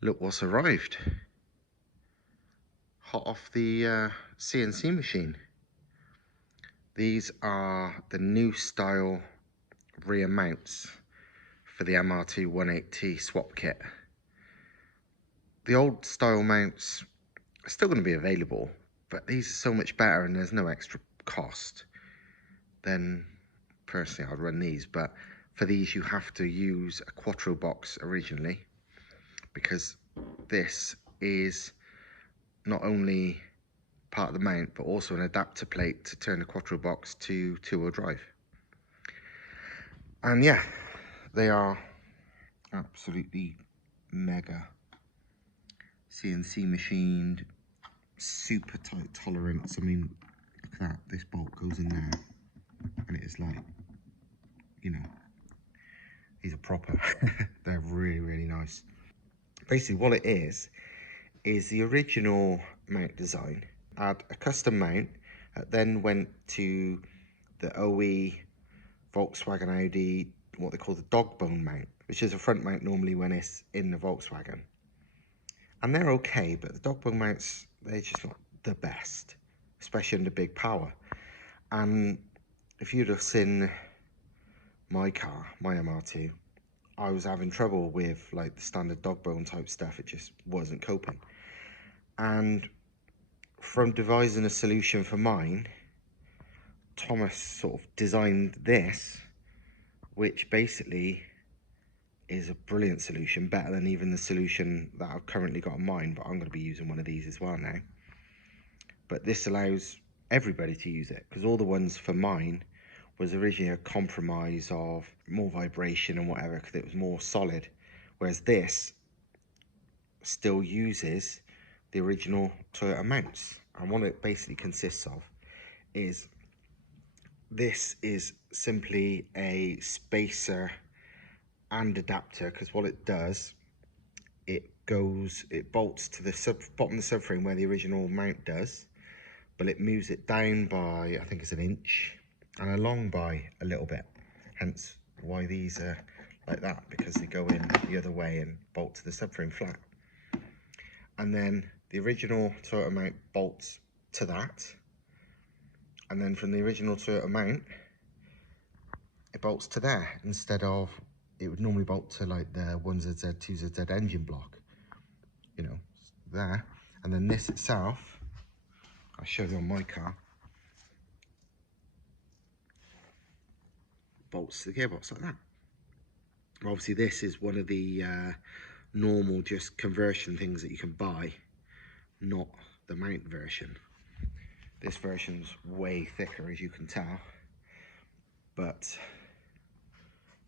Look what's arrived. Hot off the CNC machine. These are the new style rear mounts for the MR2 180 swap kit. The old style mounts are still going to be available, but these are so much better and there's no extra cost. Then personally I'd run these, but for these you have to use a Quattro box originally, because this is not only part of the mount but also an adapter plate to turn the Quattro box to two-wheel drive. And yeah, they are absolutely mega CNC machined, super tight tolerance. I mean, look at that, this bolt goes in there and it is like, you know, these are proper. They're really nice. Basically what it is the original mount design. Add a custom mount that then went to the OE, Volkswagen, Audi, what they call the dog bone mount, which is a front mount normally when it's in the Volkswagen. And they're okay, but the dog bone mounts, they're just not the best, especially under big power. And if you'd have seen my car, my MR2, I was having trouble with like the standard dog bone type stuff. It just wasn't coping. And from devising a solution for mine, Thomas sort of designed this, which basically is a brilliant solution, better than even the solution that I've currently got on mine, but I'm going to be using one of these as well now. But this allows everybody to use it, because all the ones for mine was originally a compromise of more vibration and whatever, because it was more solid, whereas this still uses the original Toyota mounts. And what it basically consists of is, this is simply a spacer and adapter, because what it does, it bolts to the bottom of the subframe where the original mount does, but it moves it down by, I think it's an inch, and along by a little bit, hence why these are like that, because they go in the other way and bolt to the subframe flat. And then the original Toyota mount bolts to that, and then from the original Toyota mount it bolts to there, instead of, it would normally bolt to like the 1ZZ2ZZ engine block, you know, there. And then this itself, I'll show you on my car, bolts to the gearbox like that. Obviously this is one of the normal just conversion things that you can buy, not the mount version. This version's way thicker, as you can tell, but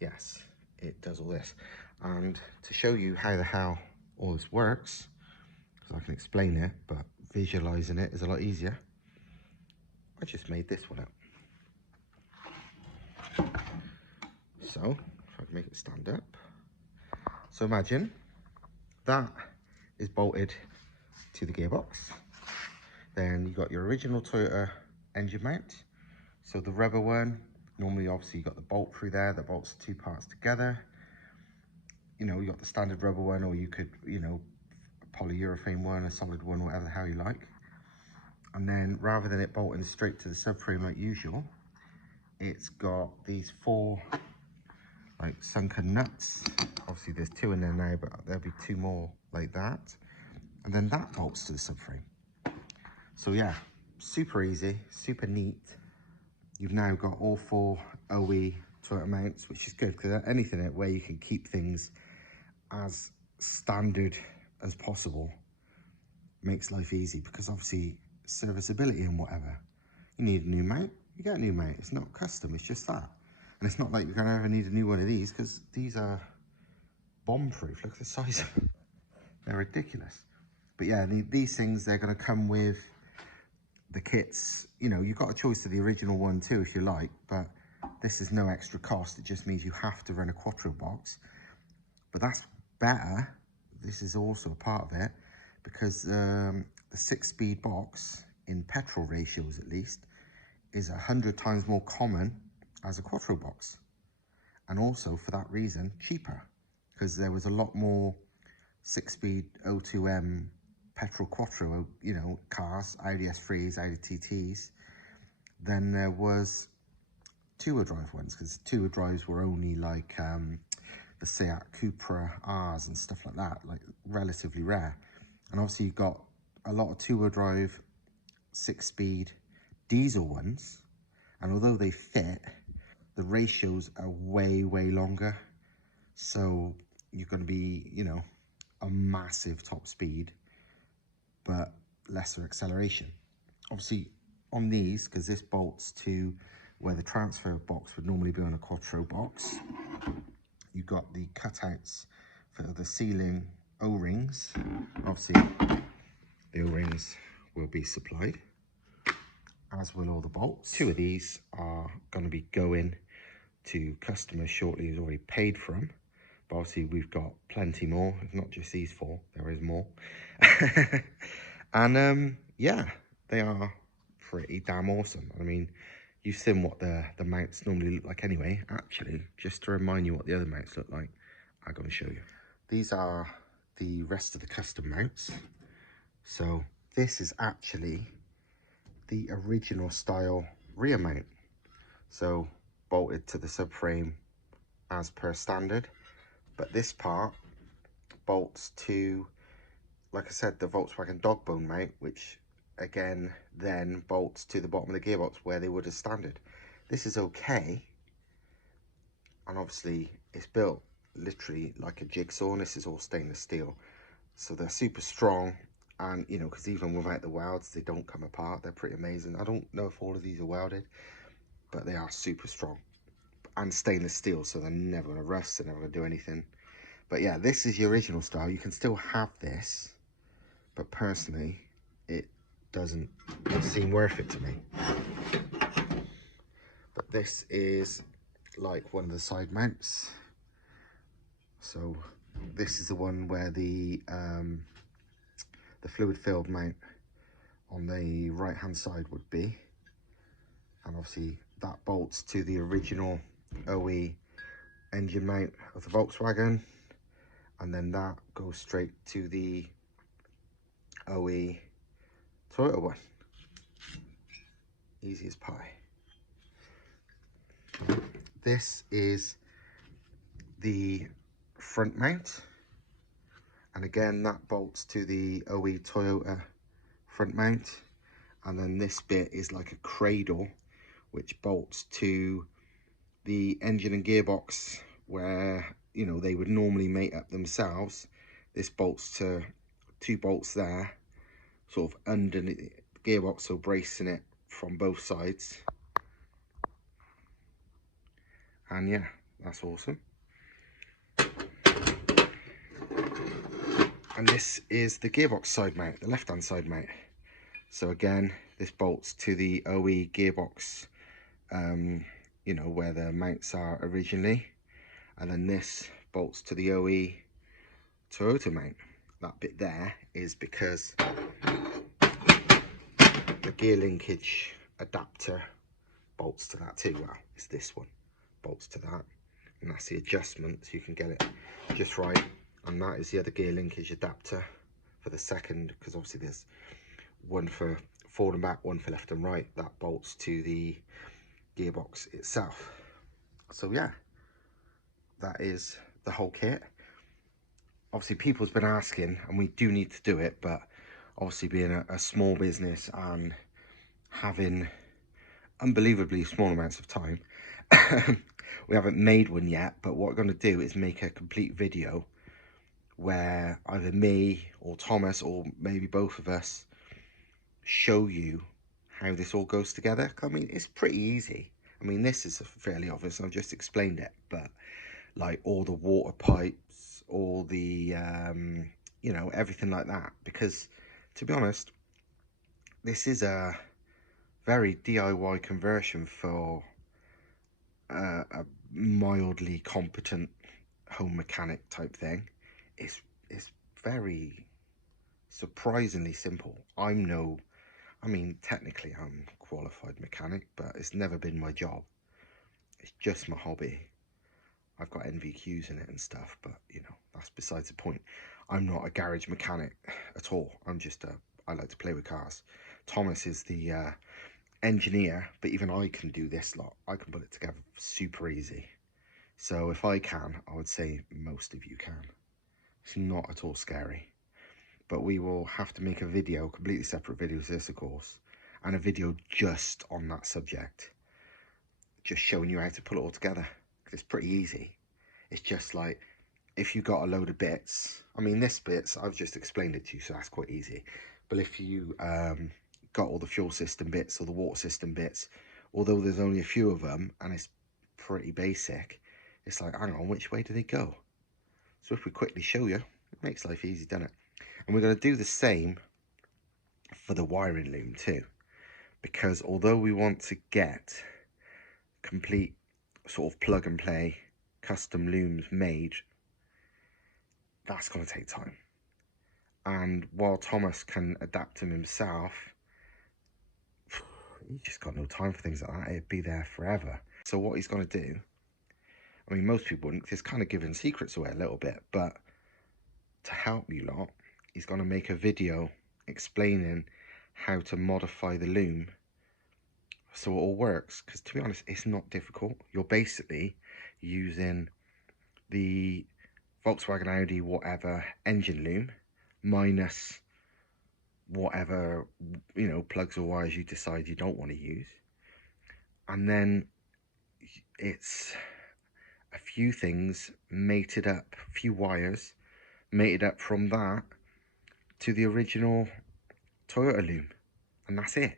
yes, it does all this. And to show you how the hell all this works, because I can explain it, but visualizing it is a lot easier, I just made this one up. So if I can make it stand up, so imagine that is bolted to the gearbox. Then you got your original Toyota engine mount, so the rubber one, normally obviously you got the bolt through there that bolts two parts together. You know, you got the standard rubber one, or you could, you know, polyurethane one, a solid one, whatever the hell you like. And then rather than it bolting straight to the subframe like usual, it's got these four like sunken nuts. Obviously there's two in there now, but there'll be two more like that. And then that bolts to the subframe. So yeah, super easy, super neat. You've now got all four OE Toyota mounts, which is good, because anything where you can keep things as standard as possible makes life easy, because obviously serviceability and whatever, you need a new mount, you get a new mount. It's not custom, it's just that. And it's not like you're gonna ever need a new one of these, because these are bomb proof. Look at the size of them, they're ridiculous. But yeah, these things, they're gonna come with the kits. You know, you've got a choice of the original one too if you like, but this is no extra cost. It just means you have to run a Quattro box, but that's better. This is also a part of it, because the 6-speed box, in petrol ratios at least, is 100 times more common as a Quattro box, and also for that reason cheaper, because there was a lot more 6-speed 02M petrol quattro, you know, cars, Audi S3s, Audi TTs. Then there was two-wheel drive ones, because two-wheel drives were only like the Seat Cupra Rs and stuff like that, like relatively rare. And obviously you've got a lot of two-wheel drive 6-speed diesel ones, and although they fit, the ratios are way longer, so you're going to be, you know, a massive top speed but lesser acceleration. Obviously on these, because this bolts to where the transfer box would normally be on a quattro box, you've got the cutouts for the sealing O-rings. Obviously the O-rings will be supplied, as will all the bolts. Two of these are going to be going to customers shortly who's already paid for them. But obviously we've got plenty more. It's not just these four, there is more. And yeah, they are pretty damn awesome. I mean, you've seen what the mounts normally look like anyway. Actually, just to remind you what the other mounts look like, I'm going to show you. These are the rest of the custom mounts. So this is actually the original style rear mount. So bolted to the subframe as per standard. But this part bolts to, like I said, the Volkswagen dog bone mount, which again then bolts to the bottom of the gearbox where they would as standard. This is okay, and obviously it's built literally like a jigsaw, and this is all stainless steel, so they're super strong. And you know, because even without the welds, they don't come apart. They're pretty amazing. I don't know if all of these are welded, but they are super strong and stainless steel, so they're never going to rust, they're never going to do anything. But yeah, this is the original style. You can still have this, but personally it doesn't seem worth it to me. But this is like one of the side mounts. So this is the one where the fluid filled mount on the right hand side would be, and obviously that bolts to the original OE engine mount of the Volkswagen, and then that goes straight to the OE Toyota one. Easy as pie. This is the front mount, and again that bolts to the OE Toyota front mount, and then this bit is like a cradle which bolts to the engine and gearbox where, you know, they would normally mate up themselves. This bolts to two bolts there, sort of under the gearbox, so bracing it from both sides. And yeah, that's awesome. And this is the gearbox side mount, the left hand side mount. So again, this bolts to the OE gearbox, you know, where the mounts are originally, and then this bolts to the OE Toyota mount. That bit there is because the gear linkage adapter bolts to that too. Well, it's this one bolts to that, and that's the adjustment, so you can get it just right. And that is the other gear linkage adapter for the second, because obviously there's one for forward and back, one for left and right. That bolts to the gearbox itself. So yeah, that is the whole kit. Obviously people's been asking, and we do need to do it, but obviously being a small business and having unbelievably small amounts of time, we haven't made one yet. But what we're going to do is make a complete video where either me or Thomas, or maybe both of us, show you how this all goes together. I mean, it's pretty easy. I mean, this is fairly obvious, I've just explained it, but like all the water pipes, all the you know, everything like that, because to be honest, this is a very DIY conversion for a mildly competent home mechanic type thing. It's very surprisingly simple. I mean, technically I'm a qualified mechanic, but it's never been my job. It's just my hobby. I've got NVQs in it and stuff, but you know, that's besides the point. I'm not a garage mechanic at all. I like to play with cars. Thomas is the engineer, but even I can do this lot. I can put it together super easy. So if I can, I would say most of you can. It's not at all scary. But we will have to make a video, completely separate video to this, of course, and a video just on that subject, just showing you how to put it all together, because it's pretty easy. It's just like, if you got a load of bits, I mean, this bits, I've just explained it to you, so that's quite easy. But if you got all the fuel system bits or the water system bits, although there's only a few of them, and it's pretty basic, it's like, hang on, which way do they go? So if we quickly show you, it makes life easy, doesn't it? And we're going to do the same for the wiring loom too, because although we want to get complete sort of plug and play custom looms made, that's going to take time. And while Thomas can adapt them himself, he's just got no time for things like that. It'd be there forever. So what he's going to do, I mean, most people wouldn't, it's kind of giving secrets away a little bit, but to help you lot, he's going to make a video explaining how to modify the loom so it all works. Because to be honest, it's not difficult. You're basically using the Volkswagen, Audi, whatever engine loom minus whatever, you know, plugs or wires you decide you don't want to use. And then it's a few things mated up, a few wires mated up from that to the original Toyota loom, and that's it.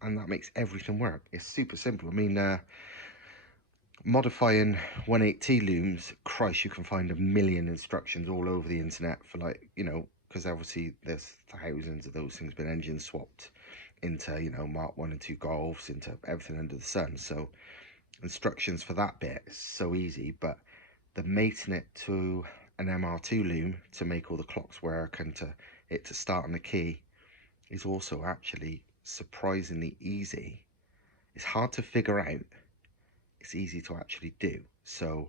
And that makes everything work. It's super simple. I mean, modifying 180T looms, Christ, you can find a million instructions all over the internet for, like, you know, because obviously there's thousands of those things been engine swapped into, you know, Mark 1 and 2 Golfs, into everything under the sun. So instructions for that bit is so easy, but the mating it to an MR2 loom to make all the clocks work and to start on the key is also actually surprisingly easy. It's hard to figure out, it's easy to actually do. So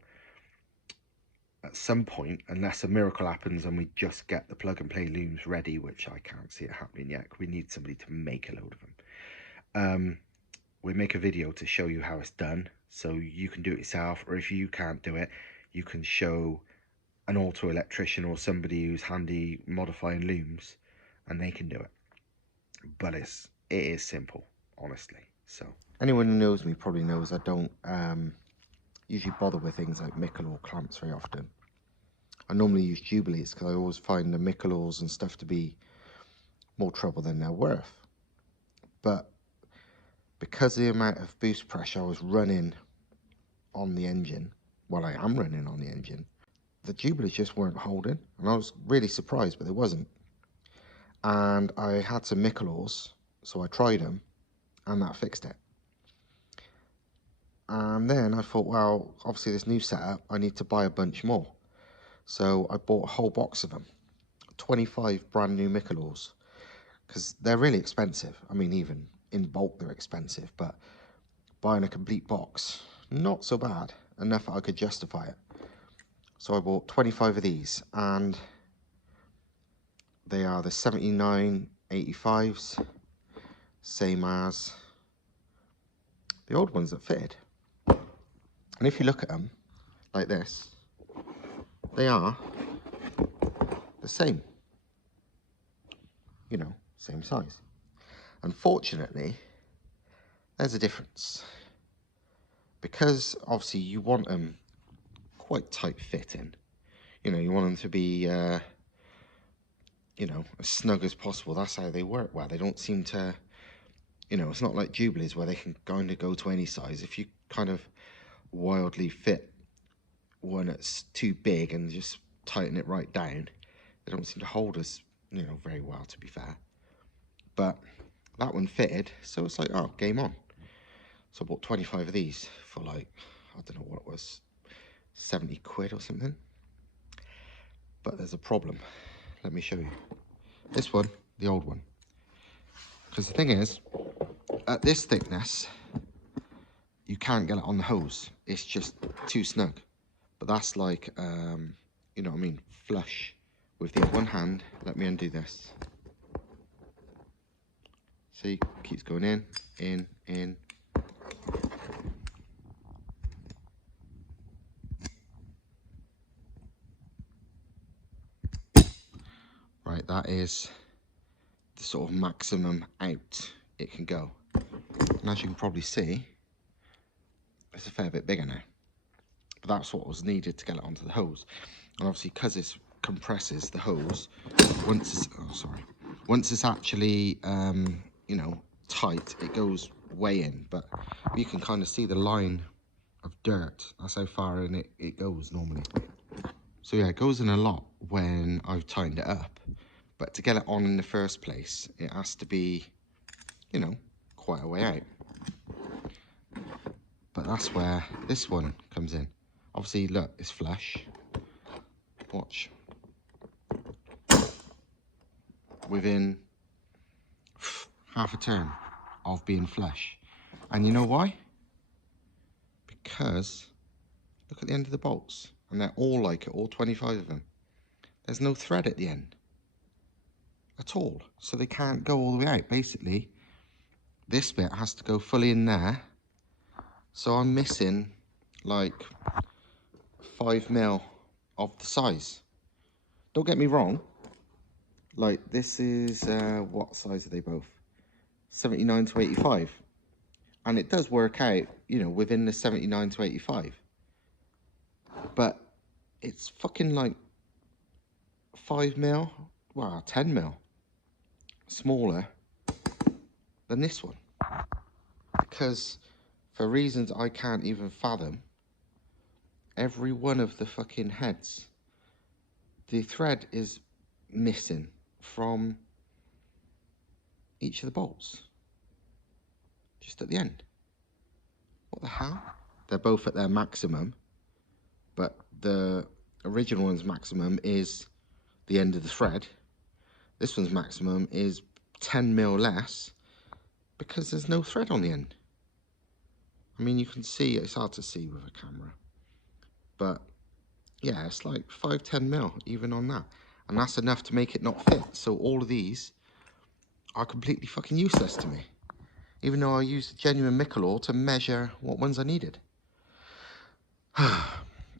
at some point, unless a miracle happens and we just get the plug and play looms ready, which I can't see it happening yet, we need somebody to make a load of them, we make a video to show you how it's done, so you can do it yourself, or if you can't do it, you can show an auto electrician or somebody who's handy modifying looms, and they can do it. But it is simple, honestly. So anyone who knows me probably knows I don't usually bother with things like Mikalor clamps very often. I normally use Jubilees because I always find the Mikalors and stuff to be more trouble than they're worth. But because of the amount of boost pressure I was running on the engine, well, I am running on the engine, the Jubilees just weren't holding, and I was really surprised, but they wasn't. And I had some Mikalors, so I tried them, and that fixed it. And then I thought, well, obviously this new setup, I need to buy a bunch more. So I bought a whole box of them, 25 brand new Mikalors, because they're really expensive. I mean, even in bulk they're expensive, but buying a complete box, not so bad, enough that I could justify it. So I bought 25 of these, and they are the 7985s, same as the old ones that fitted. And if you look at them like this, they are the same, you know, same size. Unfortunately, there's a difference, because obviously you want them quite tight fitting. You know, you want them to be, you know, as snug as possible. That's how they work well. They don't seem to, you know, it's not like Jubilees where they can kind of go to any size. If you kind of wildly fit one that's too big and just tighten it right down, they don't seem to hold us, you know, very well, to be fair. But that one fitted, so it's like, oh, game on. So I bought 25 of these for, like, I don't know what it was, 70 quid or something. But there's a problem. Let me show you. This one, the old one. Because the thing is, at this thickness, you can't get it on the hose. It's just too snug. But that's like, you know what I mean, flush with the one hand. Let me undo this. See, keeps going in, in. Right, that is the sort of maximum out it can go. And as you can probably see, it's a fair bit bigger now. But that's what was needed to get it onto the hose. And obviously, because it compresses the hose, once it's actually, you know, tight, it goes way in. But you can kind of see the line of dirt. That's how far in it goes normally. So yeah, it goes in a lot when I've tightened it up. But to get it on in the first place, it has to be, you know, quite a way out. But that's where this one comes in. Obviously, look, it's flush. Watch. Within half a turn of being flush. And you know why? Because look at the end of the bolts. And they're all like it, all 25 of them. There's no thread at the end at all. So they can't go all the way out. Basically, this bit has to go fully in there. So I'm missing like 5 mil of the size. Don't get me wrong. Like this is, what size are they both? 79 to 85. And it does work out, you know, within the 79 to 85. But it's fucking like 5 mil, well, 10 mil smaller than this one. Because for reasons I can't even fathom, every one of the fucking heads, the thread is missing from each of the bolts. Just at the end. What the hell? They're both at their maximum, but the original one's maximum is the end of the thread. This one's maximum is 10 mil less because there's no thread on the end. I mean, you can see, it's hard to see with a camera, but yeah, it's like 5-10 mil even on that. And that's enough to make it not fit. So all of these are completely fucking useless to me. Even though I used genuine Mikalor to measure what ones I needed.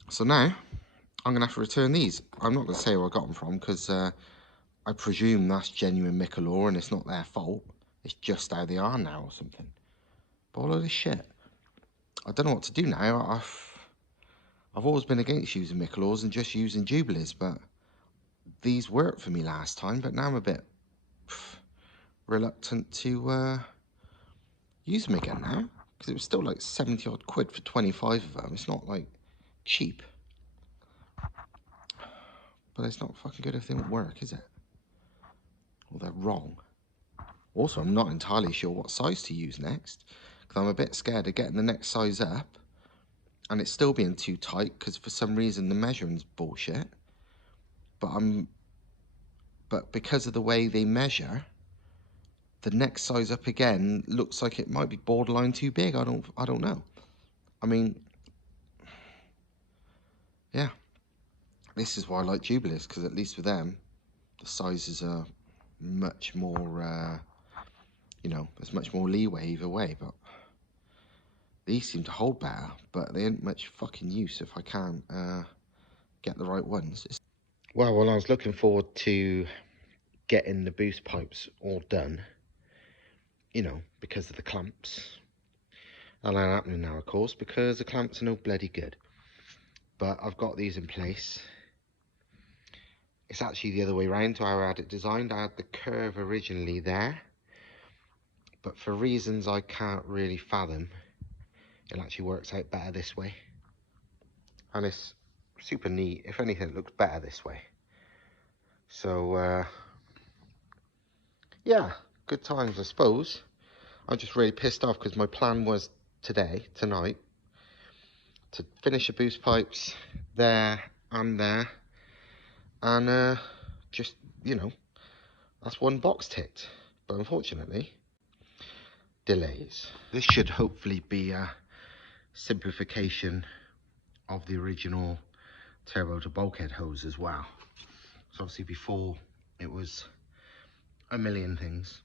So now, I'm going to have to return these. I'm not going to say where I got them from, because I presume that's genuine Mikalor and it's not their fault. It's just how they are now or something. But all of this shit, I don't know what to do now. I've always been against using Mikalors and just using Jubilees, but these worked for me last time, but now I'm a bit reluctant to use them again now, because it was still like 70 odd quid for 25 of them. It's not like cheap, but it's not fucking good if they don't work, is it? Well, they're wrong. Also, I'm not entirely sure what size to use next, because I'm a bit scared of getting the next size up and it's still being too tight because for some reason the measuring's bullshit. But because of the way they measure, the next size up again looks like it might be borderline too big. I don't know. I mean, yeah, this is why I like Jubilees, because at least with them, the sizes are much more, you know, there's much more leeway either way. But these seem to hold better, but they ain't much fucking use if I can't get the right ones. Well, I was looking forward to getting the boost pipes all done, you know, because of the clamps. That ain't happening now, of course, because the clamps are no bloody good. But I've got these in place. It's actually the other way around to how I had it designed. I had the curve originally there, but for reasons I can't really fathom, it actually works out better this way. And it's super neat. If anything, it looks better this way. So, yeah, good times, I suppose. I'm just really pissed off because my plan was tonight, to finish the boost pipes there and there. And just, you know, that's one box ticked. But unfortunately, delays. This should hopefully be a simplification of the original turbo to bulkhead hose as well. So obviously before it was a million things.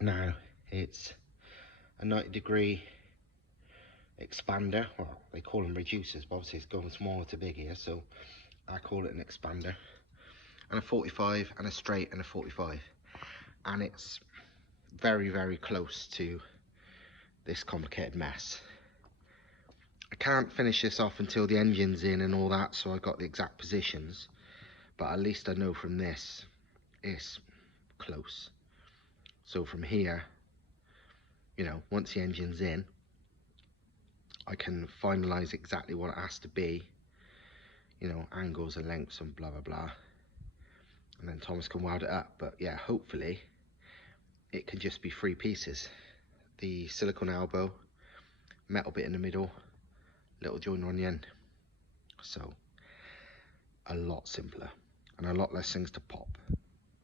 Now it's a 90-degree expander. Well, they call them reducers, but obviously it's going smaller to big here, so I call it an expander. And a 45 and a straight and a 45. And it's very, very close to this complicated mess. I can't finish this off until the engine's in and all that, so I've got the exact positions, but at least I know from this it's close. So from here, you know, once the engine's in, I can finalize exactly what it has to be, you know, angles and lengths and blah blah blah, and then Thomas can weld it up. But yeah, hopefully it can just be 3 pieces: the silicone elbow, metal bit in the middle, little joiner on the end. So a lot simpler and a lot less things to pop.